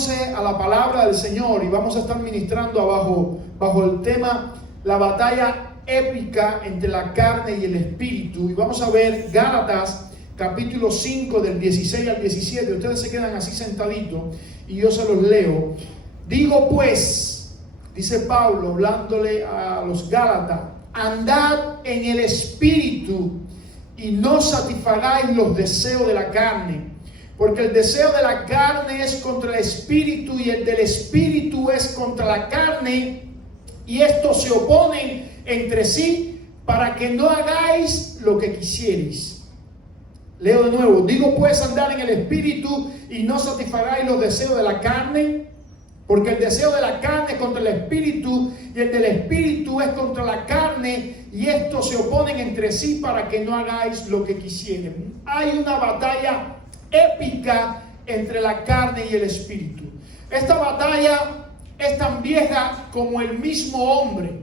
entonces a la palabra del Señor y vamos a estar ministrando bajo el tema la batalla épica entre la carne y el espíritu. Y vamos a ver Gálatas capítulo 5 del 16 al 17. Ustedes se quedan así sentaditos y yo se los leo. Digo pues, dice Pablo hablándole a los Gálatas, andad en el espíritu y no satisfagáis los deseos de la carne. Porque el deseo de la carne es contra el espíritu y el del espíritu es contra la carne. Y estos se oponen entre sí para que no hagáis lo que quisierais. Leo de nuevo. Digo pues andar en el espíritu y no satisfagáis los deseos de la carne. Porque el deseo de la carne es contra el espíritu y el del espíritu es contra la carne. Y estos se oponen entre sí para que no hagáis lo que quisieren. Hay una batalla épica entre la carne y el espíritu. Esta batalla es tan vieja como el mismo hombre.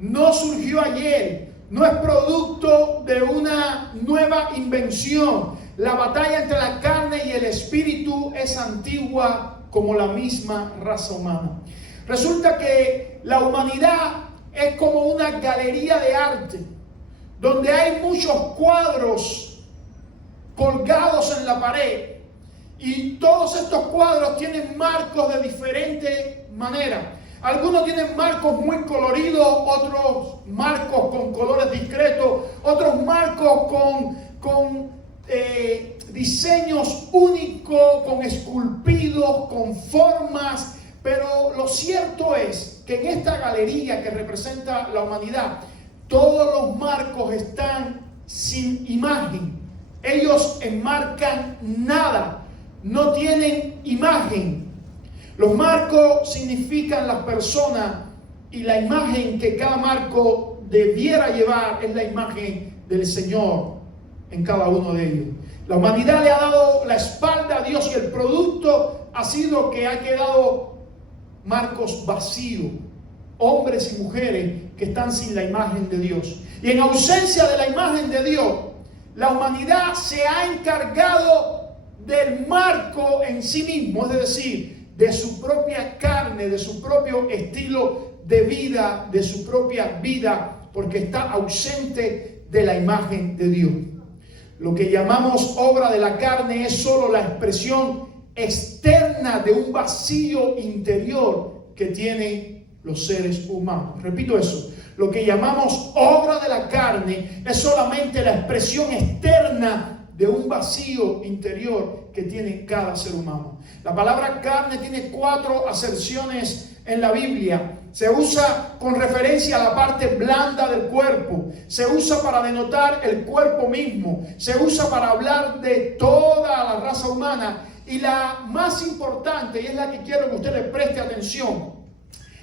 No surgió ayer, no es producto de una nueva invención. La batalla entre la carne y el espíritu es antigua como la misma raza humana. Resulta que la humanidad es como una galería de arte, donde hay muchos cuadros colgados en la pared, y todos estos cuadros tienen marcos de diferente manera. Algunos tienen marcos muy coloridos, otros marcos con colores discretos, otros marcos con diseños únicos, con esculpidos, con formas. Pero lo cierto es que en esta galería que representa la humanidad, todos los marcos están sin imagen. Ellos enmarcan nada, no tienen imagen. Los marcos significan las personas y la imagen que cada marco debiera llevar es la imagen del Señor en cada uno de ellos. La humanidad le ha dado la espalda a Dios y el producto ha sido que ha quedado marcos vacíos, hombres y mujeres que están sin la imagen de Dios. Y en ausencia de la imagen de Dios, la humanidad se ha encargado del marco en sí mismo, es decir, de su propia carne, de su propio estilo de vida, de su propia vida, porque está ausente de la imagen de Dios. Lo que llamamos obra de la carne es solo la expresión externa de un vacío interior que tienen los seres humanos. Repito eso. Lo que llamamos obra de la carne es solamente la expresión externa de un vacío interior que tiene cada ser humano. La palabra carne tiene 4 acepciones en la Biblia. Se usa con referencia a la parte blanda del cuerpo. Se usa para denotar el cuerpo mismo. Se usa para hablar de toda la raza humana. Y la más importante, y es la que quiero que usted le preste atención,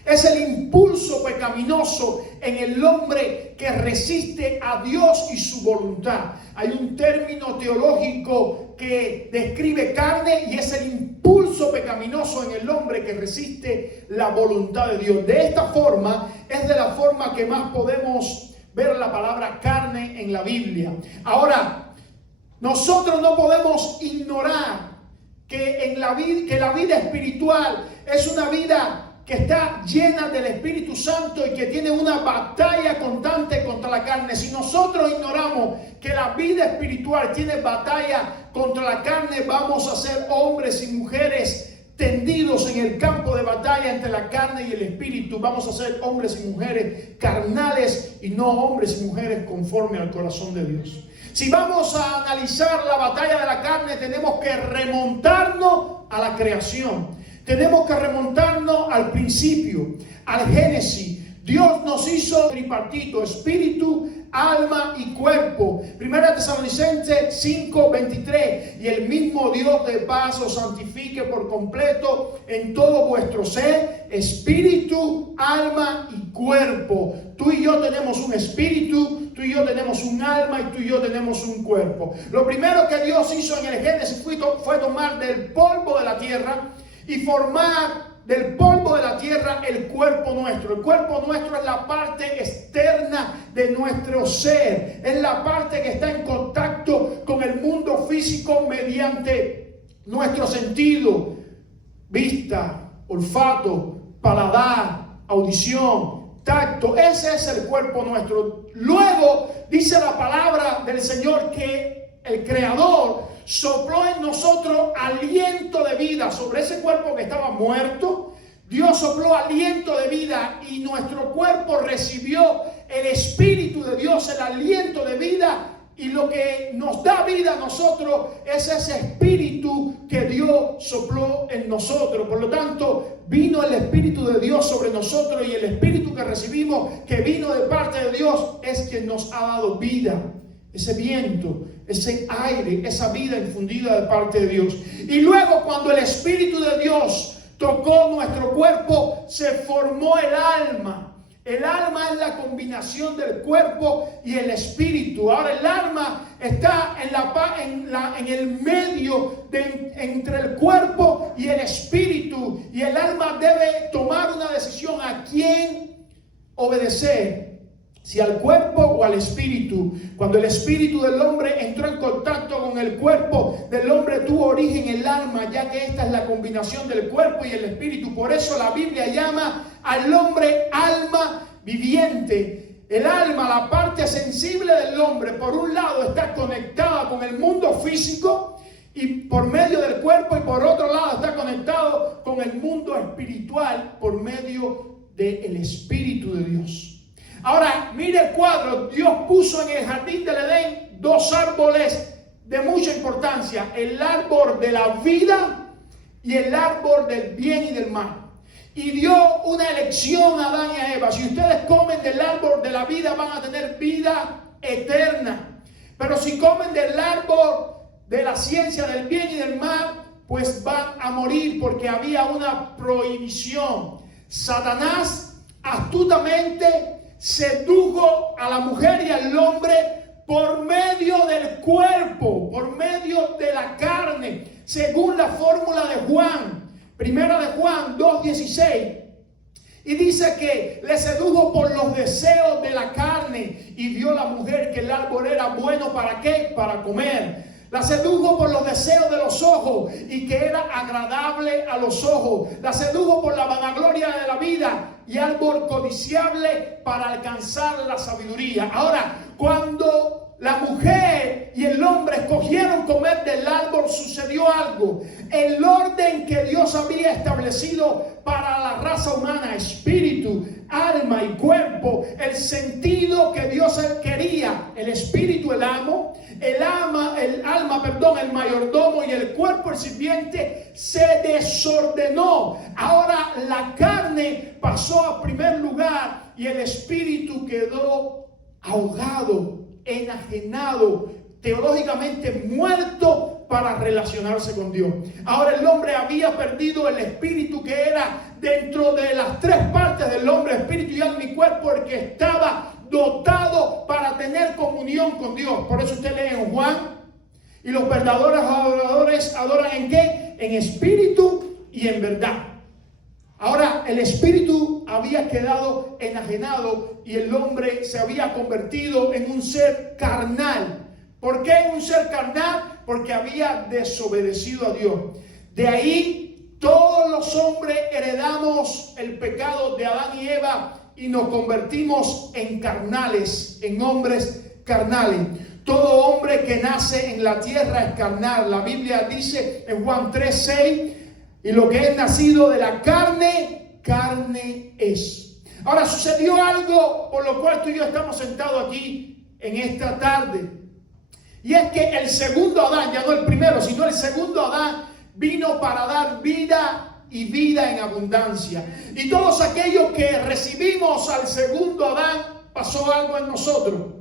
es el impulso pecaminoso en el hombre que resiste a Dios y su voluntad. Hay un término teológico que describe carne y es el impulso pecaminoso en el hombre que resiste la voluntad de Dios. De esta forma, es de la forma que más podemos ver la palabra carne en la Biblia. Ahora, nosotros no podemos ignorar que la vida espiritual es una vida que está llena del Espíritu Santo y que tiene una batalla constante contra la carne. Si nosotros ignoramos que la vida espiritual tiene batalla contra la carne, vamos a ser hombres y mujeres tendidos en el campo de batalla entre la carne y el espíritu. Vamos a ser hombres y mujeres carnales y no hombres y mujeres conforme al corazón de Dios. Si vamos a analizar la batalla de la carne, tenemos que remontarnos a la creación. Tenemos que remontarnos al principio, al Génesis. Dios nos hizo tripartito, espíritu, alma y cuerpo. 1 Tesalonicenses 5:23. Y el mismo Dios de paz os santifique por completo en todo vuestro ser, espíritu, alma y cuerpo. Tú y yo tenemos un espíritu, tú y yo tenemos un alma y tú y yo tenemos un cuerpo. Lo primero que Dios hizo en el Génesis fue tomar del polvo de la tierra y formar del polvo de la tierra el cuerpo nuestro. El cuerpo nuestro es la parte externa de nuestro ser. Es la parte que está en contacto con el mundo físico mediante nuestro sentido. vista, olfato, paladar, audición, tacto. Ese es el cuerpo nuestro. Luego dice la palabra del Señor que el Creador sopló en nosotros aliento de vida sobre ese cuerpo que estaba muerto. Dios sopló aliento de vida y nuestro cuerpo recibió el Espíritu de Dios, el aliento de vida. Y lo que nos da vida a nosotros es ese Espíritu que Dios sopló en nosotros. Por lo tanto, vino el Espíritu de Dios sobre nosotros, y el Espíritu que recibimos, que vino de parte de Dios, es quien nos ha dado vida. Ese viento, ese aire, esa vida infundida de parte de Dios. Y luego, cuando el Espíritu de Dios tocó nuestro cuerpo, se formó el alma. El alma es la combinación del cuerpo y el espíritu. Ahora el alma está en el medio entre el cuerpo y el espíritu. Y el alma debe tomar una decisión a quién obedecer. Si al cuerpo o al espíritu. Cuando el espíritu del hombre entró en contacto con el cuerpo del hombre, tuvo origen el alma, ya que esta es la combinación del cuerpo y el espíritu. Por eso la Biblia llama al hombre alma viviente. El alma, la parte sensible del hombre, por un lado está conectada con el mundo físico y por medio del cuerpo, y por otro lado está conectado con el mundo espiritual por medio del Espíritu de Dios. Ahora, mire el cuadro. Dios puso en el jardín del Edén dos árboles de mucha importancia: el árbol de la vida y el árbol del bien y del mal. Y dio una elección a Adán y a Eva: si ustedes comen del árbol de la vida, van a tener vida eterna. Pero si comen del árbol de la ciencia del bien y del mal, pues van a morir, porque había una prohibición. Satanás astutamente sedujo a la mujer y al hombre por medio del cuerpo, por medio de la carne, según la fórmula de Juan, primera de Juan 2:16. Y dice que le sedujo por los deseos de la carne, y vio la mujer que el árbol era bueno, ¿para qué? Para comer. La sedujo por los deseos de los ojos, y que era agradable a los ojos. La sedujo por la vanagloria de la vida, y árbol codiciable para alcanzar la sabiduría. Ahora, cuando la mujer y el hombre escogieron comer del árbol, sucedió algo. El orden que Dios había establecido para la raza humana, espíritu, alma y cuerpo, el sentido que Dios quería, el espíritu, el amo, el alma, el mayordomo, y el cuerpo, el sirviente, se desordenó. Ahora la carne pasó a primer lugar y el espíritu quedó ahogado, enajenado, teológicamente muerto para relacionarse con Dios. Ahora el hombre había perdido el espíritu, que era dentro de las tres partes del hombre, espíritu y alma y cuerpo, el que estaba dotado para tener comunión con Dios. Por eso usted lee en Juan: y los verdaderos adoradores adoran ¿en qué? En espíritu y en verdad. Ahora el espíritu había quedado enajenado y el hombre se había convertido en un ser carnal. ¿Por qué un ser carnal? Porque había desobedecido a Dios. De ahí todos los hombres heredamos el pecado de Adán y Eva y nos convertimos en carnales, en hombres carnales. Todo hombre que nace en la tierra es carnal. La Biblia dice en Juan 3:6: y lo que es nacido de la carne, carne es. Ahora sucedió algo por lo cual tú y yo estamos sentados aquí en esta tarde. Y es que el segundo Adán, ya no el primero, sino el segundo Adán, vino para dar vida y vida en abundancia. Y todos aquellos que recibimos al segundo Adán, pasó algo en nosotros.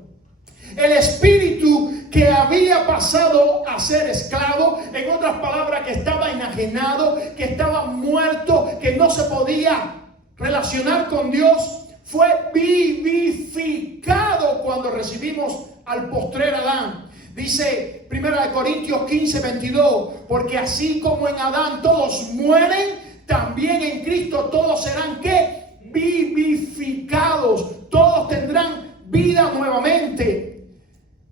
El espíritu que había pasado a ser esclavo, en otras palabras, que estaba enajenado, que estaba muerto, que no se podía relacionar con Dios, fue vivificado cuando recibimos al postrer Adán. Dice 1 Corintios 15:22: porque así como en Adán todos mueren, también en Cristo todos serán ¿qué? Vivificados. Todos tendrán vida nuevamente.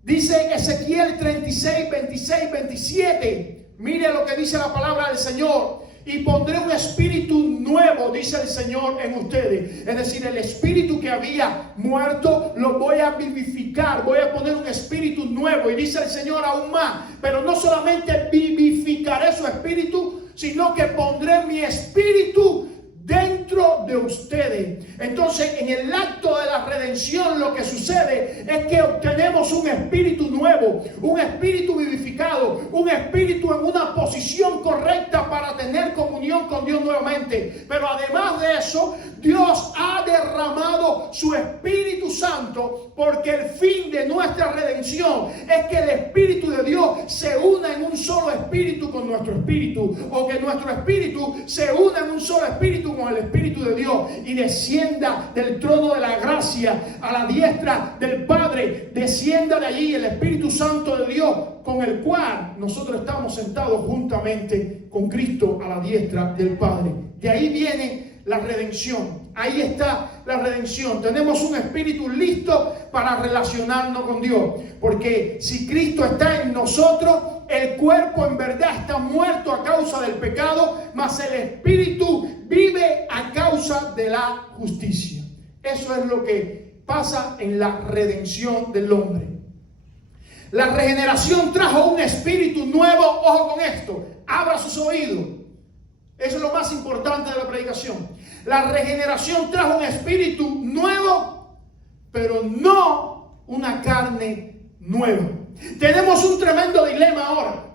Dice Ezequiel 36:26-27. Mire lo que dice la palabra del Señor: y pondré un espíritu nuevo, dice el Señor, en ustedes. Es decir, el espíritu que había muerto lo voy a vivificar, voy a poner un espíritu nuevo. Y dice el Señor aún más, pero no solamente vivificaré su espíritu, sino que pondré mi espíritu dentro de ustedes. Entonces, en el acto de la redención, lo que sucede es que obtenemos un espíritu nuevo, un espíritu vivificado, un espíritu en una posición correcta para tener comunión con Dios nuevamente. Pero además de eso, Dios ha derramado su Espíritu Santo, porque el fin de nuestra redención es que el Espíritu de Dios se una en un solo espíritu con nuestro espíritu, o que nuestro espíritu se una en un solo espíritu con el Espíritu de Dios y descienda del trono de la gracia a la diestra del Padre. Descienda de allí el Espíritu Santo de Dios, con el cual nosotros estamos sentados juntamente con Cristo a la diestra del Padre. De ahí viene la redención. Ahí está la redención. Tenemos un espíritu listo para relacionarnos con Dios. Porque si Cristo está en nosotros, el cuerpo en verdad está muerto a causa del pecado, mas el espíritu vive a causa de la justicia. Eso es lo que pasa en la redención del hombre. La regeneración trajo un espíritu nuevo. Ojo con esto. Abra sus oídos. Eso es lo más importante de la predicación. La regeneración trajo un espíritu nuevo, pero no una carne nueva. Tenemos un tremendo dilema ahora.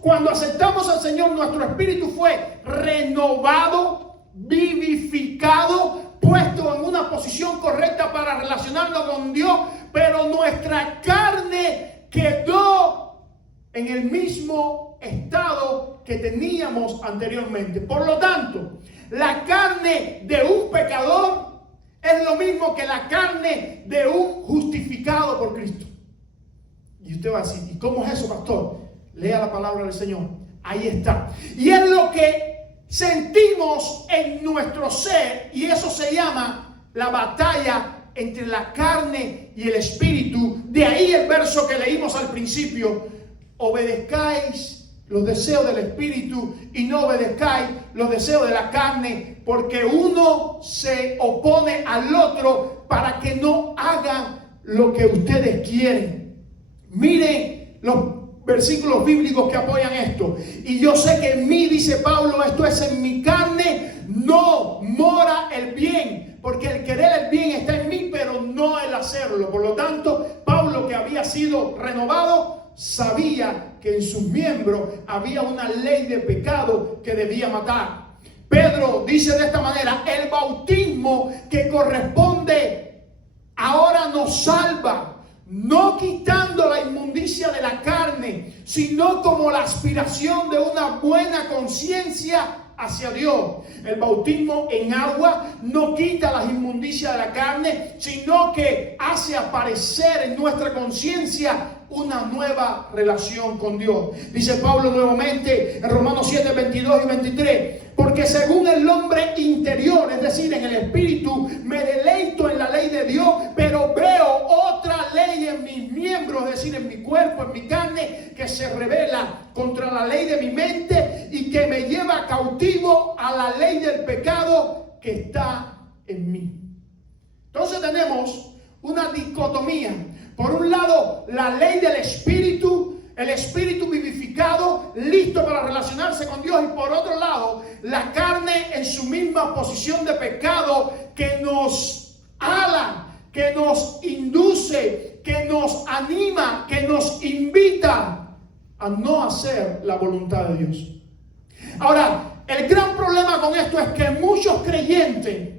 Cuando aceptamos al Señor, nuestro espíritu fue renovado, vivificado, puesto en una posición correcta para relacionarnos con Dios, pero nuestra carne quedó en el mismo estado que teníamos anteriormente. Por lo tanto, la carne de un pecador es lo mismo que la carne de un justificado por Cristo. Y usted va a decir, ¿y cómo es eso, pastor? Lea la palabra del Señor. Ahí está. Y es lo que sentimos en nuestro ser, y eso se llama la batalla entre la carne y el espíritu. De ahí el verso que leímos al principio: obedezcáis los deseos del espíritu y no obedezcáis los deseos de la carne, porque uno se opone al otro para que no hagan lo que ustedes quieren. Miren los versículos bíblicos que apoyan esto. Y yo sé que en mí, dice Pablo, esto es en mi carne, no mora el bien, porque el querer el bien está en mí, pero no el hacerlo. Por lo tanto, Pablo, que había sido renovado, sabía que en sus miembros había una ley de pecado que debía matar. Pedro dice de esta manera: el bautismo que corresponde ahora nos salva, no quitando la inmundicia de la carne, sino como la aspiración de una buena conciencia hacia Dios. El bautismo en agua no quita las inmundicias de la carne, sino que hace aparecer en nuestra conciencia una nueva relación con Dios. Dice Pablo nuevamente en Romanos 7, 22 y 23: porque según el hombre interior, es decir, en el espíritu, me deleito en la ley de Dios, pero veo otra ley en mis miembros, es decir, en mi cuerpo, en mi carne, que se revela contra la ley de mi mente y que me lleva cautivo a la ley del pecado que está en mí. Entonces tenemos una dicotomía. Por un lado, la ley del espíritu, el espíritu vivificado, listo para relacionarse con Dios. Y por otro lado, la carne en su misma posición de pecado, que nos ala, que nos induce, que nos anima, que nos invita a no hacer la voluntad de Dios. Ahora, el gran problema con esto es que muchos creyentes,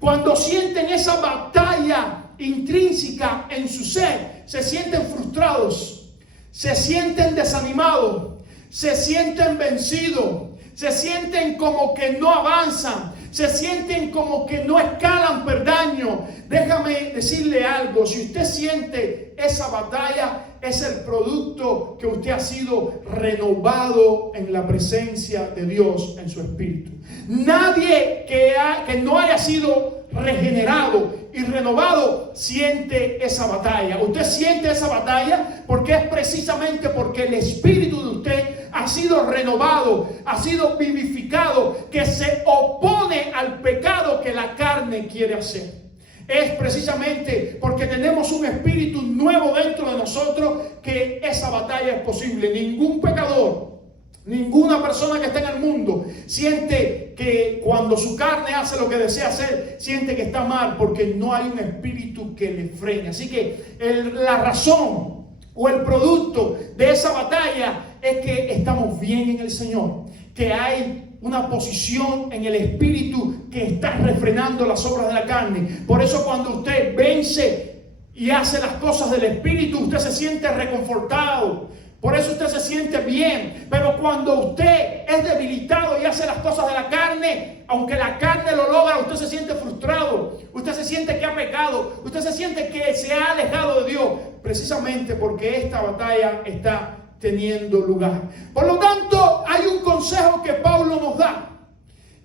cuando sienten esa batalla intrínseca en su ser, se sienten frustrados, se sienten desanimados, se sienten vencidos, se sienten como que no avanzan, se sienten como que no escalan peldaños. Déjame decirle algo: si usted siente esa batalla, es el producto que usted ha sido renovado en la presencia de Dios en su espíritu. Nadie que no haya sido regenerado y renovado siente esa batalla. Usted siente esa batalla porque es precisamente porque el espíritu de usted ha sido renovado, ha sido vivificado, que se opone al pecado que la carne quiere hacer. Es precisamente porque tenemos un espíritu nuevo dentro de nosotros que esa batalla es posible. Ningún pecador, ninguna persona que está en el mundo siente que cuando su carne hace lo que desea hacer, siente que está mal, porque no hay un espíritu que le frene. Así que la razón o el producto de esa batalla es que estamos bien en el Señor, que hay una posición en el espíritu que está refrenando las obras de la carne. Por eso cuando usted vence y hace las cosas del espíritu, usted se siente reconfortado. Por eso usted se siente bien. Pero cuando usted es debilitado y hace las cosas de la carne, aunque la carne lo logra, usted se siente frustrado. Usted se siente que ha pecado. Usted se siente que se ha alejado de Dios. Precisamente porque esta batalla está teniendo lugar. Por lo tanto, hay un consejo que Pablo nos da.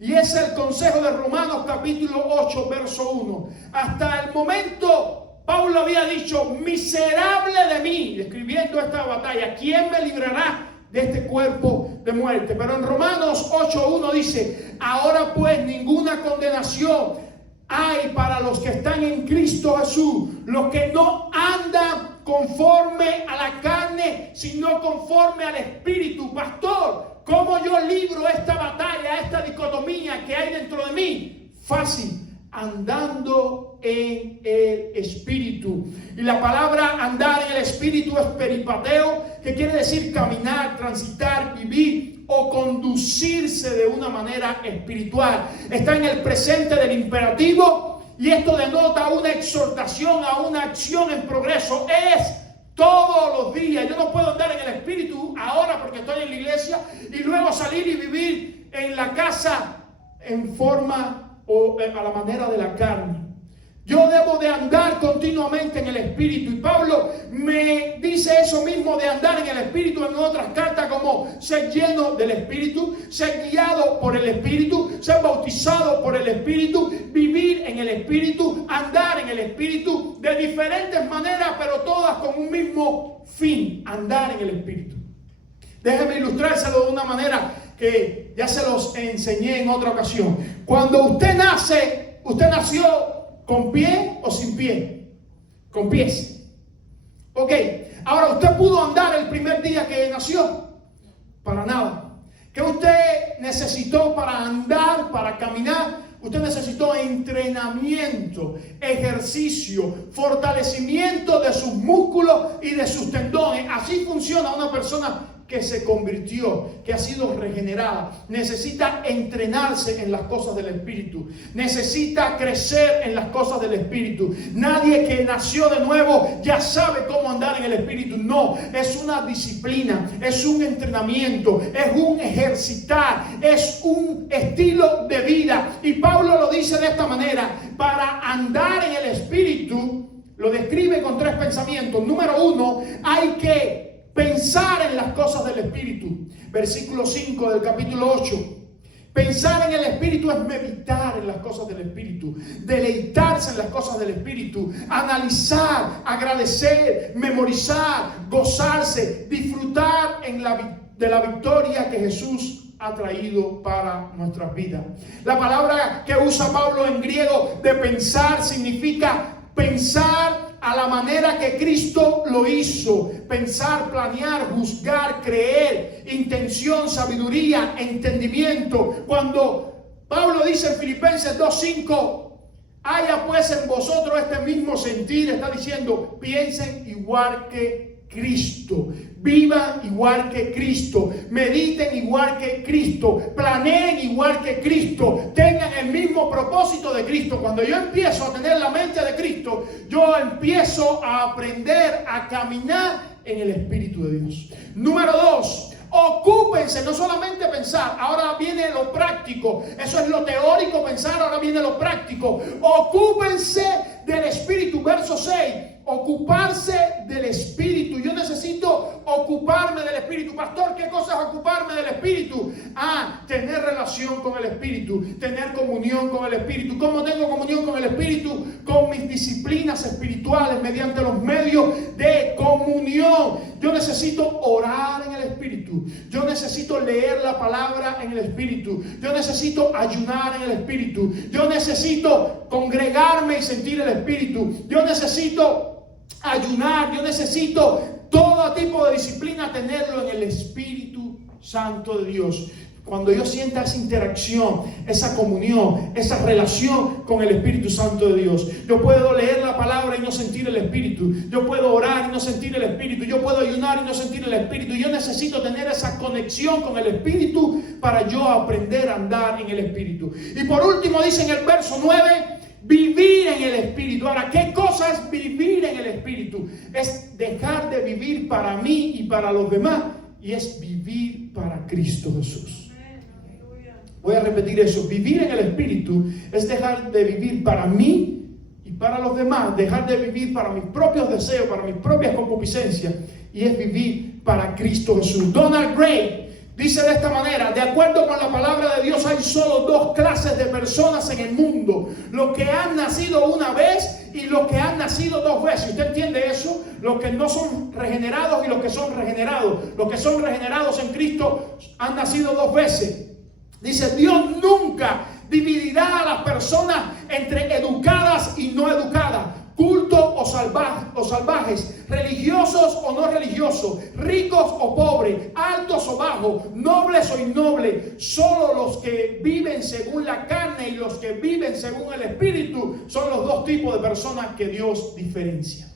Y es el consejo de Romanos capítulo 8, verso 1. Hasta el momento Pablo había dicho: miserable de mí, describiendo esta batalla, ¿quién me librará de este cuerpo de muerte? Pero en Romanos 8:1 dice: ahora pues ninguna condenación hay para los que están en Cristo Jesús, los que no andan conforme a la carne, sino conforme al Espíritu. Pastor, ¿cómo yo libro esta batalla, esta dicotomía que hay dentro de mí? Fácil. Andando en el Espíritu. Y la palabra andar en el Espíritu es peripateo, que quiere decir caminar, transitar, vivir o conducirse de una manera espiritual. Está en el presente del imperativo y esto denota una exhortación a una acción en progreso. Es todos los días. Yo no puedo andar en el Espíritu ahora porque estoy en la iglesia y luego salir y vivir en la casa en forma o a la manera de la carne. Yo debo de andar continuamente en el Espíritu. Y Pablo me dice eso mismo de andar en el Espíritu en otras cartas, como ser lleno del Espíritu, ser guiado por el Espíritu, ser bautizado por el Espíritu, vivir en el Espíritu, andar en el Espíritu, de diferentes maneras, pero todas con un mismo fin: andar en el Espíritu. Déjeme ilustrárselo de una manera que ya se los enseñé en otra ocasión. Cuando usted nace, usted nació ¿con pie o sin pie? Con pies. Ok, ahora usted pudo andar el primer día que nació. Para nada. ¿Qué usted necesitó para andar, para caminar? Usted necesitó entrenamiento, ejercicio, fortalecimiento de sus músculos y de sus tendones. Así funciona una persona que se convirtió, que ha sido regenerada. Necesita entrenarse en las cosas del Espíritu. Necesita crecer en las cosas del Espíritu. Nadie que nació de nuevo ya sabe cómo andar en el Espíritu. No, es una disciplina, es un entrenamiento, es un ejercitar, es un estilo de vida. Y Pablo lo dice de esta manera: para andar en el Espíritu, lo describe con 3 pensamientos. Número 1, hay que pensar en las cosas del Espíritu. Versículo 5 del capítulo 8. Pensar en el Espíritu es meditar en las cosas del Espíritu, deleitarse en las cosas del Espíritu, analizar, agradecer, memorizar, gozarse, disfrutar de la victoria que Jesús ha traído para nuestras vidas. La palabra que usa Pablo en griego de pensar significa pensar a la manera que Cristo lo hizo. Pensar, planear, juzgar, creer, intención, sabiduría, entendimiento. Cuando Pablo dice en Filipenses 2:5, haya pues en vosotros este mismo sentir, está diciendo: piensen igual que Cristo, vivan igual que Cristo, mediten igual que Cristo, planeen igual que Cristo, tengan el mismo propósito de Cristo. Cuando yo empiezo a tener la mente de Cristo, yo empiezo a aprender a caminar en el Espíritu de Dios. Número 2, ocúpense, no solamente pensar. Ahora viene lo práctico. Eso es lo teórico, pensar. Ahora viene lo práctico. Ocúpense del Espíritu. Verso 6. Ocuparse del Espíritu. Yo necesito ocuparme del Espíritu. Pastor, ¿qué cosa es ocuparme del Espíritu? Tener relación con el Espíritu, tener comunión con el Espíritu. ¿Cómo tengo comunión con el Espíritu? Con mis disciplinas espirituales, mediante los medios de comunión comunión. Yo necesito orar en el Espíritu. Yo necesito leer la palabra en el Espíritu. Yo necesito ayunar en el Espíritu. Yo necesito congregarme y sentir el Espíritu. Yo necesito ayunar. Yo necesito todo tipo de disciplina, tenerlo en el Espíritu Santo de Dios. Cuando yo sienta esa interacción, esa comunión, esa relación con el Espíritu Santo de Dios, yo puedo leer la palabra y no sentir el Espíritu. Yo puedo orar y no sentir el Espíritu. Yo puedo ayunar y no sentir el Espíritu. Yo necesito tener esa conexión con el Espíritu para yo aprender a andar en el Espíritu. Y por último dice en el verso 9, vivir en el Espíritu. Ahora, ¿qué cosa es vivir en el Espíritu? Es dejar de vivir para mí y para los demás, y es vivir para Cristo Jesús. Voy a repetir eso. Vivir en el Espíritu es dejar de vivir para mí y para los demás. Dejar de vivir para mis propios deseos, para mis propias concupiscencias. Y es vivir para Cristo Jesús. Donald Gray dice de esta manera: de acuerdo con la palabra de Dios, hay solo dos clases de personas en el mundo: los que han nacido una vez y los que han nacido dos veces. ¿Usted entiende eso? Los que no son regenerados y los que son regenerados. Los que son regenerados en Cristo han nacido dos veces. Dice: Dios nunca dividirá a las personas entre educadas y no educadas, cultos o salvajes, religiosos o no religiosos, ricos o pobres, altos o bajos, nobles o innobles. Solo los que viven según la carne y los que viven según el Espíritu son los dos tipos de personas que Dios diferencia.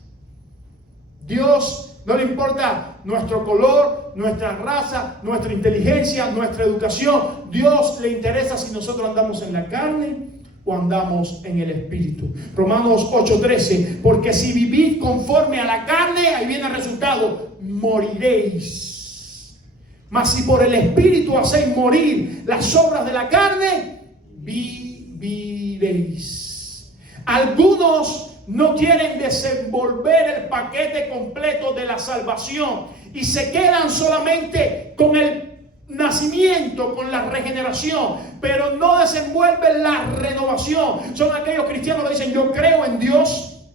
Dios no le importa nuestro color, nuestra raza, nuestra inteligencia, nuestra educación. Dios le interesa si nosotros andamos en la carne o andamos en el Espíritu. Romanos 8:13: porque si vivís conforme a la carne, ahí viene el resultado, moriréis. Mas si por el Espíritu hacéis morir las obras de la carne, viviréis. Algunos no quieren desenvolver el paquete completo de la salvación y se quedan solamente con el nacimiento, con la regeneración, pero no desenvuelven la renovación. Son aquellos cristianos que dicen: yo creo en Dios,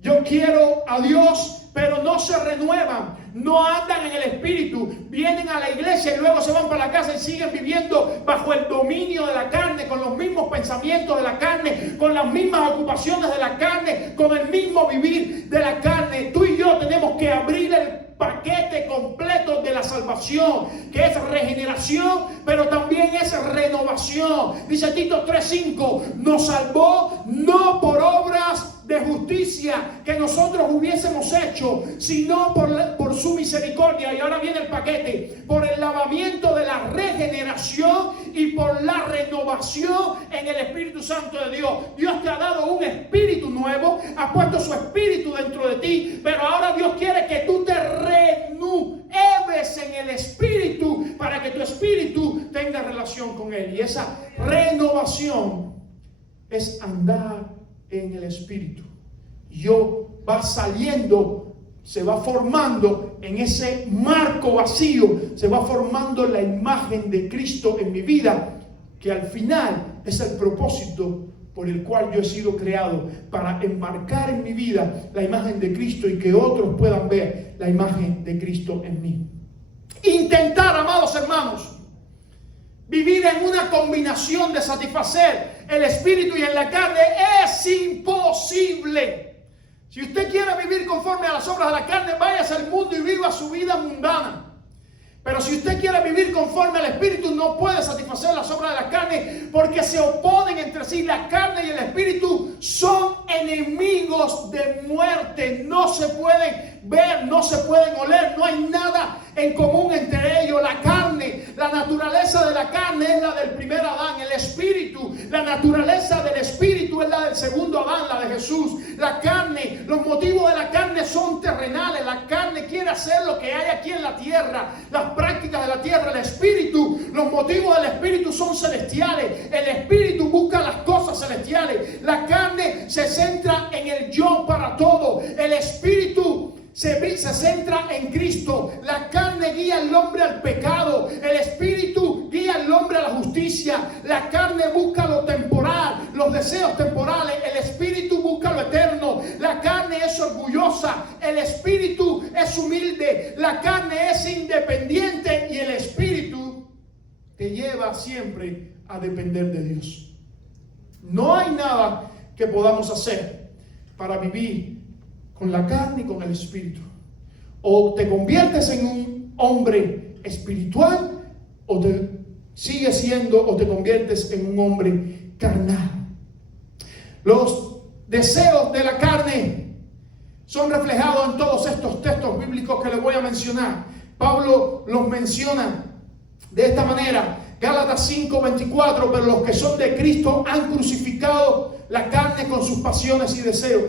yo quiero a Dios, pero no se renuevan, no andan en el Espíritu, vienen a la iglesia y luego se van para la casa y siguen viviendo bajo el dominio de la carne, con los mismos pensamientos de la carne, con las mismas ocupaciones de la carne, con el mismo vivir de la carne. Tú y yo tenemos que abrir el paquete completo de la salvación, que es regeneración, pero también es renovación. Dice Tito 3:5: nos salvó no por obras de justicia que nosotros hubiésemos hecho, sino por su misericordia. Y ahora viene el paquete: por el lavamiento de la regeneración y por la renovación en el Espíritu Santo de Dios. Dios te ha dado un espíritu nuevo, ha puesto su espíritu dentro de ti, pero ahora Dios quiere que tú te renueves en el Espíritu para que tu espíritu tenga relación con Él. Y esa renovación es andar en el Espíritu. Yo va saliendo, se va formando en ese marco vacío, se va formando la imagen de Cristo en mi vida, que al final es el propósito por el cual yo he sido creado, para enmarcar en mi vida la imagen de Cristo y que otros puedan ver la imagen de Cristo en mí. Intentar, amados hermanos, vivir en una combinación de satisfacer el espíritu y en la carne es imposible. Si usted quiere vivir conforme a las obras de la carne, váyase al mundo y viva su vida mundana. Pero si usted quiere vivir conforme al Espíritu, no puede satisfacer las obras de la carne, porque se oponen entre sí. La carne y el Espíritu son enemigos de muerte. No se pueden ver, no se pueden oler, no hay nada en común entre ellos. La carne, la naturaleza de la carne es la del primer Adán. El Espíritu, la naturaleza del Espíritu es la del segundo Adán, la de Jesús. La carne, los motivos de la carne son terrenales. La carne quiere hacer lo que hay aquí en la tierra, las prácticas de la tierra. El Espíritu, los motivos del Espíritu son celestiales. El Espíritu busca las cosas celestiales. La carne se centra en el yo para todo. El Espíritu se centra en Cristo. La carne guía al hombre al pecado. El Espíritu guía al hombre a la justicia. La carne busca lo temporal, los deseos temporales. El Espíritu busca lo eterno. La La carne es orgullosa, el espíritu es humilde, la carne es independiente y el espíritu te lleva siempre a depender de Dios. No hay nada que podamos hacer para vivir con la carne y con el espíritu. O te conviertes en un hombre espiritual o te sigues siendo o te conviertes en un hombre carnal. Los deseos de la carne son reflejados en todos estos textos bíblicos que les voy a mencionar. Pablo los menciona de esta manera. Gálatas 5:24, pero los que son de Cristo han crucificado la carne con sus pasiones y deseos.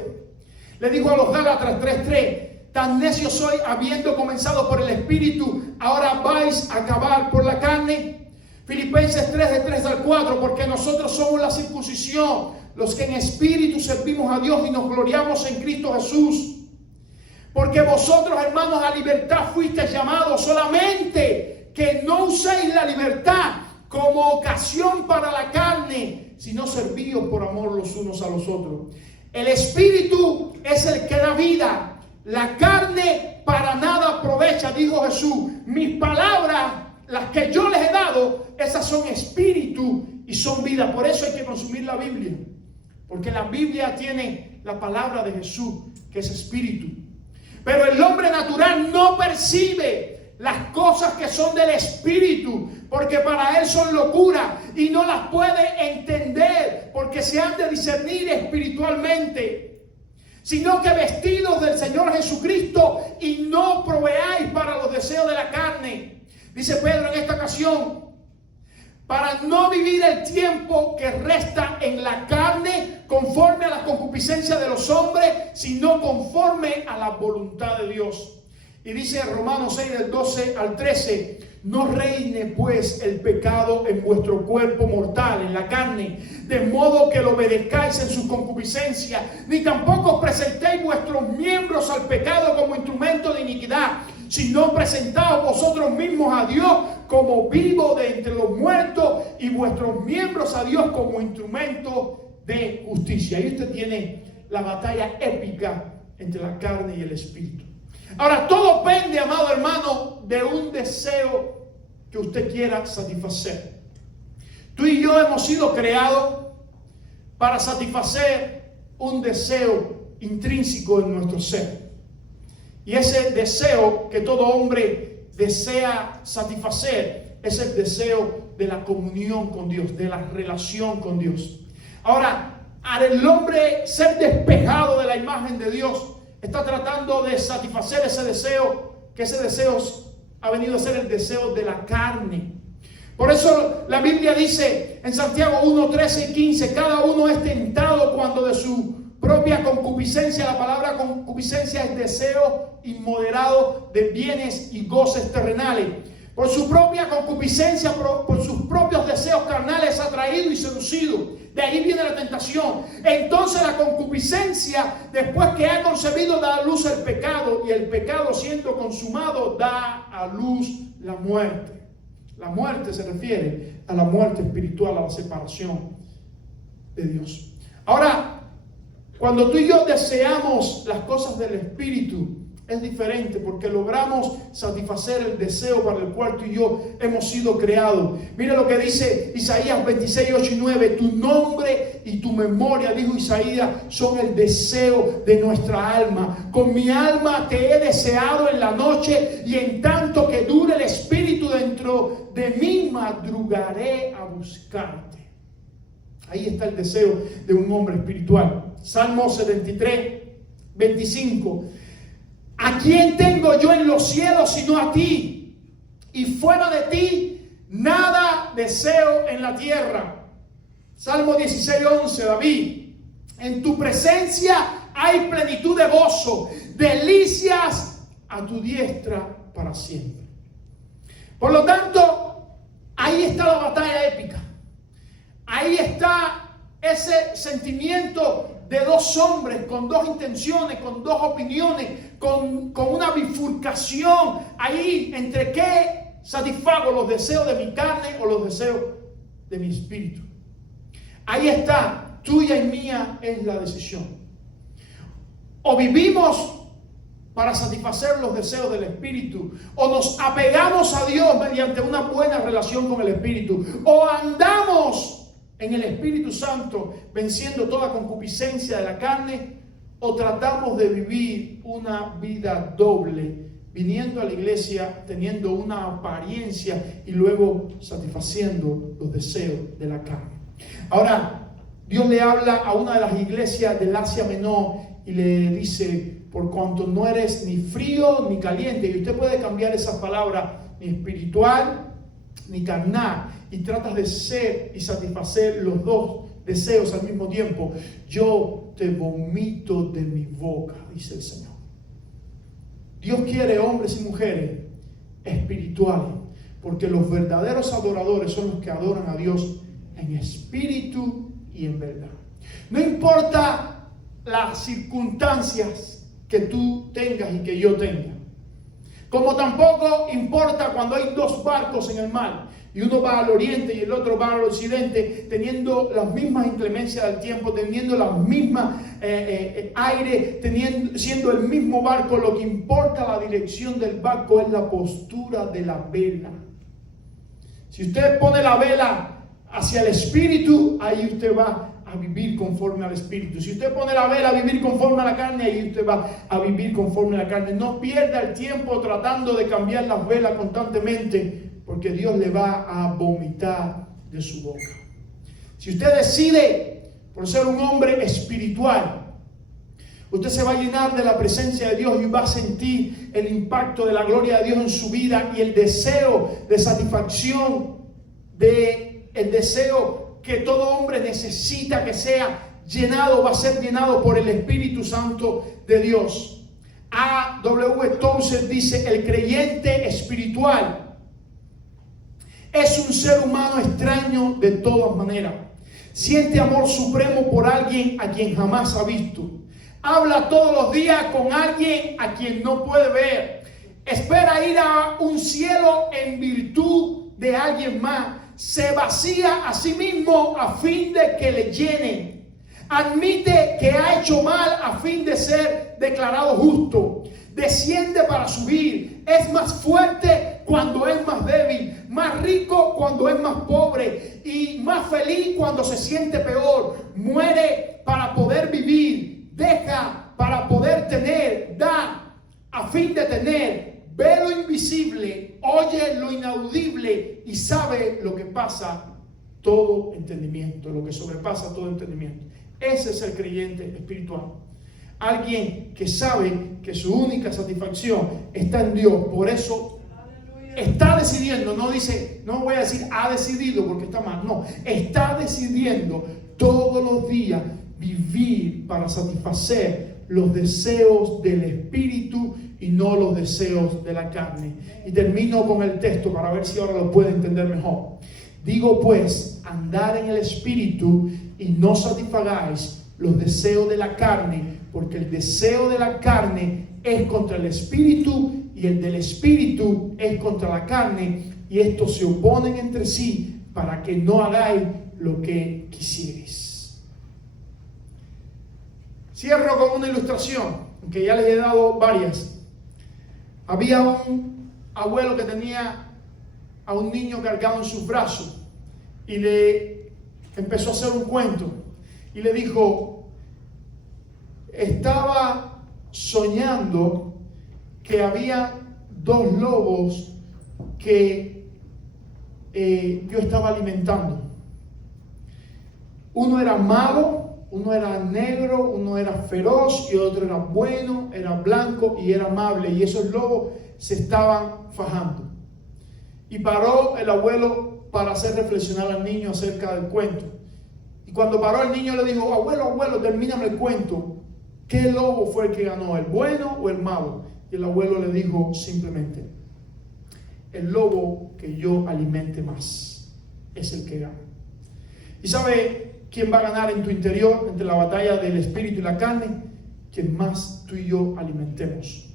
Le dijo a los Gálatas 3:3, tan necios sois, habiendo comenzado por el Espíritu, ahora vais a acabar por la carne. Filipenses 3:3-4, porque nosotros somos la circuncisión, los que en espíritu servimos a Dios y nos gloriamos en Cristo Jesús. Porque vosotros, hermanos, a libertad fuisteis llamados, solamente que no uséis la libertad como ocasión para la carne, sino servíos por amor los unos a los otros. El espíritu es el que da vida, la carne para nada aprovecha, dijo Jesús. Mis palabras, las que yo les he dado, esas son espíritu y son vida. Por eso hay que consumir la Biblia, porque la Biblia tiene la palabra de Jesús, que es espíritu. Pero el hombre natural no percibe las cosas que son del espíritu, porque para él son locura y no las puede entender, porque se han de discernir espiritualmente. Sino que vestidos del Señor Jesucristo y no proveáis para los deseos de la carne. Dice Pedro en esta ocasión, para no vivir el tiempo que resta en la carne conforme a la concupiscencia de los hombres, sino conforme a la voluntad de Dios. Y dice Romanos 6:12-13, no reine pues el pecado en vuestro cuerpo mortal, en la carne, de modo que lo obedezcáis en su concupiscencia, ni tampoco presentéis vuestros miembros al pecado como instrumento de iniquidad, sino presentaos vosotros mismos a Dios como vivo de entre los muertos y vuestros miembros a Dios como instrumento de justicia. Ahí usted tiene la batalla épica entre la carne y el espíritu. Ahora, todo pende, amado hermano, de un deseo que usted quiera satisfacer. Tú y yo hemos sido creados para satisfacer un deseo intrínseco en nuestro ser. Y ese deseo que todo hombre desea satisfacer es el deseo de la comunión con Dios, de la relación con Dios. Ahora, al hombre ser despejado de la imagen de Dios, está tratando de satisfacer ese deseo, que ese deseo ha venido a ser el deseo de la carne. Por eso la Biblia dice en Santiago 1:13-15, cada uno es tentado cuando de su propia concupiscencia, la palabra concupiscencia es deseo inmoderado de bienes y goces terrenales. Por su propia concupiscencia, por sus propios deseos carnales atraído y seducido. De ahí viene la tentación. Entonces la concupiscencia, después que ha concebido, da a luz el pecado. Y el pecado, siendo consumado, da a luz la muerte. La muerte se refiere a la muerte espiritual, a la separación de Dios. Ahora, cuando tú y yo deseamos las cosas del espíritu, es diferente, porque logramos satisfacer el deseo para el cual tú y yo hemos sido creados. Mira lo que dice Isaías 26:8-9. Tu nombre y tu memoria, dijo Isaías, son el deseo de nuestra alma. Con mi alma te he deseado en la noche, y en tanto que dure el espíritu dentro de mí, madrugaré a buscarte. Ahí está el deseo de un hombre espiritual. Salmo 73:25. ¿A quién tengo yo en los cielos sino a ti? Y fuera de ti nada deseo en la tierra. Salmo 16:11, David. En tu presencia hay plenitud de gozo, delicias a tu diestra para siempre. Por lo tanto, ahí está la batalla épica. Ahí está ese sentimiento de dos hombres con dos intenciones, con dos opiniones, con una bifurcación ahí entre qué satisfago, los deseos de mi carne o los deseos de mi espíritu. Ahí está, tuya y mía es la decisión. O vivimos para satisfacer los deseos del Espíritu, o nos apegamos a Dios mediante una buena relación con el Espíritu, o andamos en el Espíritu Santo venciendo toda concupiscencia de la carne, o tratamos de vivir una vida doble, viniendo a la iglesia, teniendo una apariencia y luego satisfaciendo los deseos de la carne. Ahora, Dios le habla a una de las iglesias del Asia Menor y le dice: por cuanto no eres ni frío ni caliente. Y usted puede cambiar esas palabras, ni espiritual ni carnal, y tratas de ser y satisfacer los dos deseos al mismo tiempo. Yo te vomito de mi boca, dice el Señor. Dios quiere hombres y mujeres espirituales, porque los verdaderos adoradores son los que adoran a Dios en espíritu y en verdad. No importa las circunstancias que tú tengas y que yo tenga, como tampoco importa cuando hay dos barcos en el mar y uno va al oriente y el otro va al occidente, teniendo las mismas inclemencias del tiempo, teniendo las mismas aire, siendo el mismo barco. Lo que importa la dirección del barco es la postura de la vela. Si usted pone la vela hacia el espíritu, ahí usted va a vivir conforme al espíritu. Si usted pone la vela a vivir conforme a la carne, ahí usted va a vivir conforme a la carne. No pierda el tiempo tratando de cambiar las velas constantemente, porque Dios le va a vomitar de su boca. Si usted decide por ser un hombre espiritual, usted se va a llenar de la presencia de Dios y va a sentir el impacto de la gloria de Dios en su vida y el deseo de satisfacción, el deseo que todo hombre necesita que sea llenado, va a ser llenado por el Espíritu Santo de Dios. A.W. Tozer dice: el creyente espiritual es un ser humano extraño de todas maneras. Siente amor supremo por alguien a quien jamás ha visto. Habla todos los días con alguien a quien no puede ver. Espera ir a un cielo en virtud de alguien más. Se vacía a sí mismo a fin de que le llenen. Admite que ha hecho mal a fin de ser declarado justo. Desciende para subir. Es más fuerte cuando es más débil. Más rico cuando es más pobre. Y más feliz cuando se siente peor. Muere para poder vivir. Deja para poder tener. Da a fin de tener. Ve lo invisible, oye lo inaudible y sabe lo que pasa todo entendimiento, lo que sobrepasa todo entendimiento. Ese es el creyente espiritual. Alguien que sabe que su única satisfacción está en Dios. Por eso está decidiendo, no dice, no voy a decir ha decidido porque está mal. No, está decidiendo todos los días vivir para satisfacer los deseos del Espíritu y no los deseos de la carne. Y termino con el texto para ver si ahora lo puede entender mejor. Digo pues, andad en el Espíritu y no satisfagáis los deseos de la carne, porque el deseo de la carne es contra el Espíritu y el del Espíritu es contra la carne, y estos se oponen entre sí para que no hagáis lo que quisierais. Cierro con una ilustración, que ya les he dado varias. Había un abuelo que tenía a un niño cargado en sus brazos y le empezó a hacer un cuento y le dijo: estaba soñando que había dos lobos que yo estaba alimentando. Uno era malo, uno era negro, uno era feroz y otro era bueno, era blanco y era amable, y esos lobos se estaban fajando. Y paró el abuelo para hacer reflexionar al niño acerca del cuento. Y cuando paró el niño le dijo: abuelo, termíname el cuento. ¿Qué lobo fue el que ganó, el bueno o el malo? Y el abuelo le dijo simplemente: el lobo que yo alimente más es el que gana. ¿Y sabe quién va a ganar en tu interior entre la batalla del espíritu y la carne? Quien más tú y yo alimentemos.